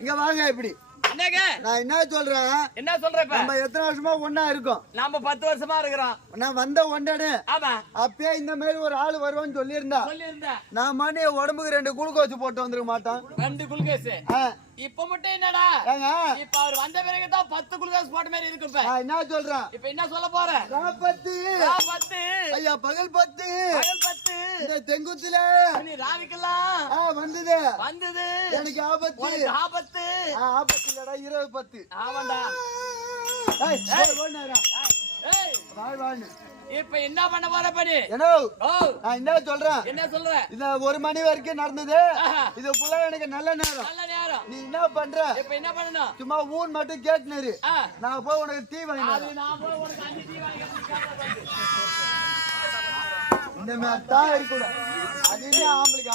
இங்க வாங்க இப்படி. நான் என்ன சொல்றேன்? என்ன சொல்றேன்? நம்ம எத்தனை வருஷமா ஒண்ணா இருக்கோம்? நாம 10 வருஷமா இருக்கிறோம். நான் வந்த ஒண்டனே அப்பயே இந்த மாதிரி ஒரு ஆள் வருவான்னு சொல்லியிருந்தா நான் மணி உடம்புக்கு 2 குளுக்கோஸ் போட்டு வந்துருக்க மாட்டான். 2 குளுக்கோஸ் இப்ப மட்டும் என்னடா? இப்ப அவர் வந்த பிறகு தான் 10 குளுக்கோஸ் போட்ட மாதிரி இருக்கு. இப்ப என்ன சொல்றேன்? இப்ப என்ன சொல்ல போறேன்? 10 ஐயா பகல் 10 இந்த தெங்குத்துல நீ ராவிக்கலாம் வந்தது எனக்கு ஆபத்து இல்லடா. 20 ஆமாண்டா. இப்ப என்ன பண்ண போற பண்ணி? நான் என்ன சொல்றேன்? என்ன சொல்ற? இது 1 மணி வரைக்கும் நடந்தது. இது புள்ள எனக்கு நல்ல நேரம். நீ என்ன பண்ற? இப்ப என்ன பண்ணணும்? சும்மா ஊன் மட்டும் கேட்னரு. நான் போய் உனக்கு டீ வாங்கி நான் போய் உனக்கு 5 டீ வாங்கி இந்த மாதிரி தான் இருக்கக்கூட. அது ஆம்பளைக்கு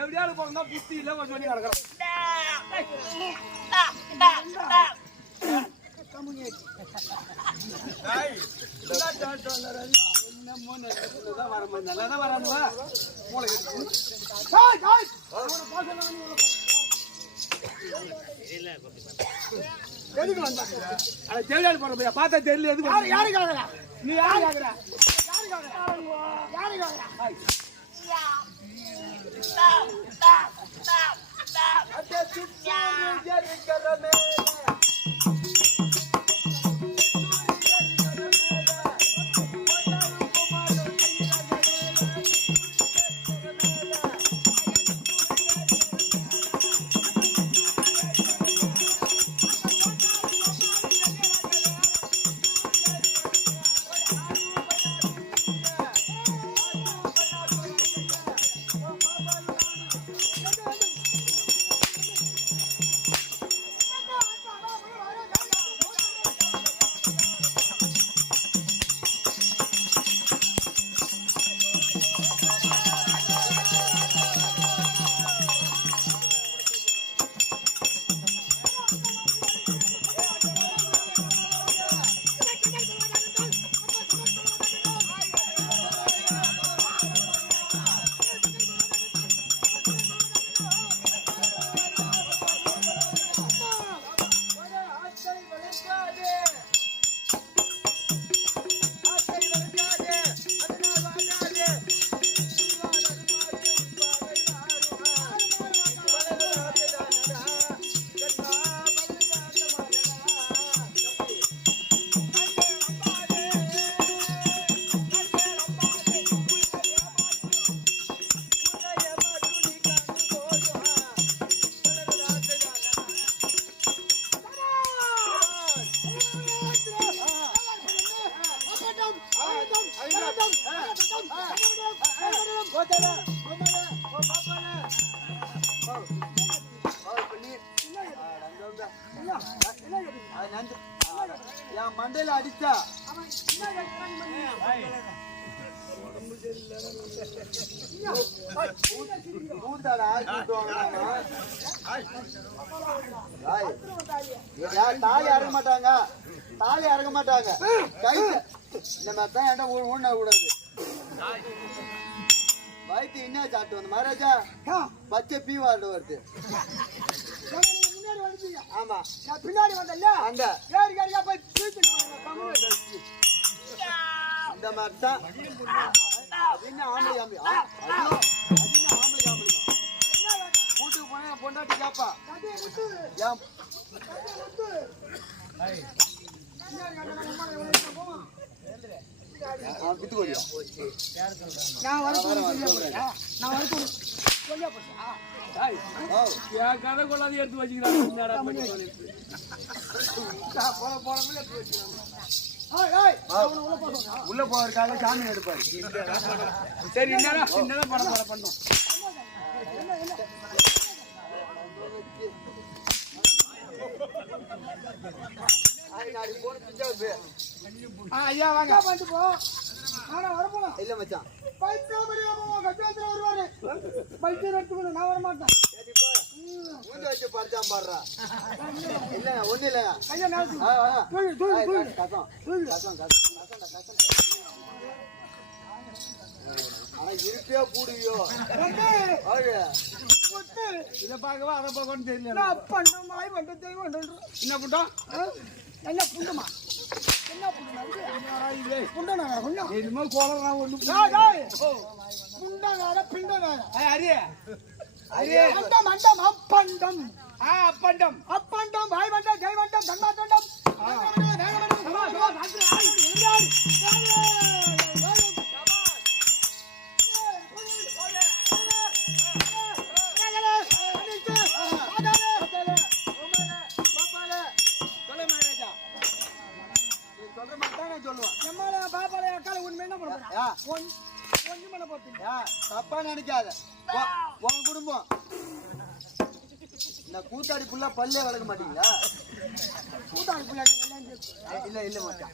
எப்படியாவது போனா புத்தி இல்ல சொல்லி நடக்கிறோம். பார்த்தா தெரியல எதுக்கு யாருக்காக நீ யாருக்காக என் மண்டையில அடிச்சா தாலி அறக்க மாட்டாங்க, தாலி அறக்க மாட்டாங்க. கை இந்த மாதிரி தான் என்கிட்ட ஊன கூடாது. வயிற்று என்ன சாப்பிட்டு வந்து மகாராஜா பச்சை பீ வார்டு வருது. ஆமா பின்னாடி வந்தல்ல அந்த இந்த மாதிரி தான் வீட்டுக்கு போனா என் பொண்டாட்டி கேப்பா கதை கொள்ளாது எடுத்து வச்சுக்கிறாங்க. உள்ள போறதுக்காக சாமி எடுப்பாரு. சரி என்னதான் படம் பண்ணோம். ஐயா வாங்க வந்து போ. நானே வரப்போலாம். இல்ல மச்சான் பைத்தியபடி கட்டாந்திர வருவாரு. பைத்தியம் எடுத்துக்கணும், நான் வர மாட்டேன். சரி போ. மூஞ்சி வச்சு பறிச்சாம் பாடுறா. இல்லங்க ஒண்ணு இல்லங்க. ஐயா நான் கசம் ஆனா இருப்பே பூடுவியோ இதை பார்க்கவா அதை பார்க்கணும் தெரியல. பண்டம் வாய் பண்டம் தெய்வம் என்ன புண்டம்? என்ன புண்டமா? என்ன புண்டனா? என்னமோ கோலம் ஒண்ணு புண்டனார பிண்டனார அரிய அண்டம் அண்டம் அப்பண்டம் அப்பண்டம் அப்பண்டம் வாய் வண்டம் ஜெய் வண்டம் தன்மாத்தண்டம் தப்பா நினைக்காத. உன் குடும்பம் இந்த கூத்தாடி புள்ள பல்லே வளர்க்க மாட்டீங்களா? கூத்தாடி புள்ள இல்ல இல்ல மாட்டேன்.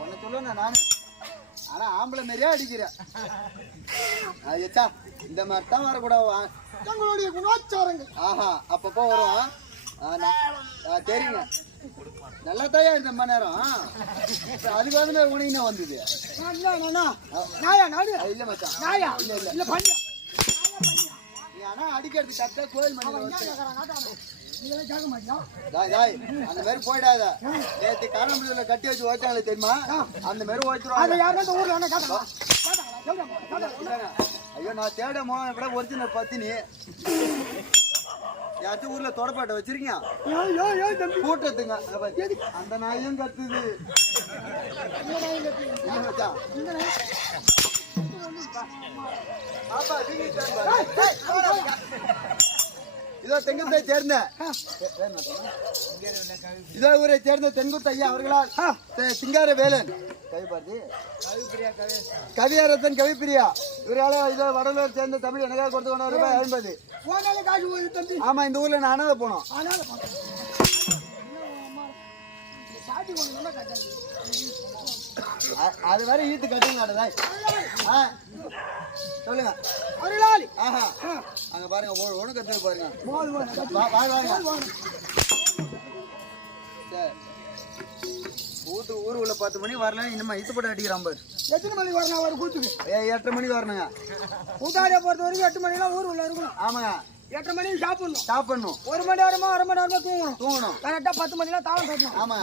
ஒன்னு சொல்லுவேன் நானு. ஆனா ஆம்பளை மாதிரியே அடிக்கிறேன். இந்த மாதிரி தான் வரக்கூடாது. தங்களுடைய குணாச்சாரங்கள் ஆஹா அப்பப்போ வரும். தெரியுங்க நல்லா தாயா இந்த மணி நேரம் அதுக்கு வந்து உனக்கு வந்தது. இல்ல மச்சான் இல்ல இல்ல இல்ல பண்ணியா நீ ஆனா அடிக்கிறது கரெக்டா கோயில் மணி கேட்க மாட்டியா? அந்த மாதிரி போயிடாத. நேற்று காரம்புல கட்டி வச்சு ஓட்டாங்க தெரியுமா? அந்த மாதிரி ஓட்டுருவாங்க. ஐயோ நான் தேடமோ எப்படா ஒரிஜினல் பத்தினி யாச்சும் ஊர்ல தொடப்பாட்ட வச்சிருக்கீங்க கூட்டத்துங்க அந்த நாயும் கத்துது. இதோ தெங்குத்தை சேர்ந்த இதோ ஊரை சேர்ந்த தென்குத்த ஐயா அவர்களால் சிங்கார வேலன் கவியரசன் கவிப்பிரியா இவரால இதோ வடலூர் சேர்ந்த தமிழ் எனக்காக கொடுத்து கொண்டு ரூபாய் 50. ஆமா இந்த ஊர்ல நான் அனாதை போனோம். அது வேற ஈத்து கட்டுங்க. சொல்லுங்க ஆஹா அங்க பாருங்க ஒண்ணு கத்து பாருங்க. கூத்து ஊர் உள்ள 10 மணி வரல. இன்னும் இது போட்டு அடிக்கிறான் பாரு. எத்தனை மணிக்கு வரணும் அவர் கூத்துக்கு? 8:30 மணிக்கு வரணுங்க. கூத்தாடியை பொறுத்த வரைக்கும் 8 மணிலாம் ஊர் உள்ள இருக்கணும். ஆமாங்க 8 மணிக்கு சாப்பிடணும். 1 மணி நேரமா 1 மணி நேரமா தூங்கணும். தூங்கணும் கரெக்டா 10 மணிலாம் தாளம் கட்டணும். ஆமா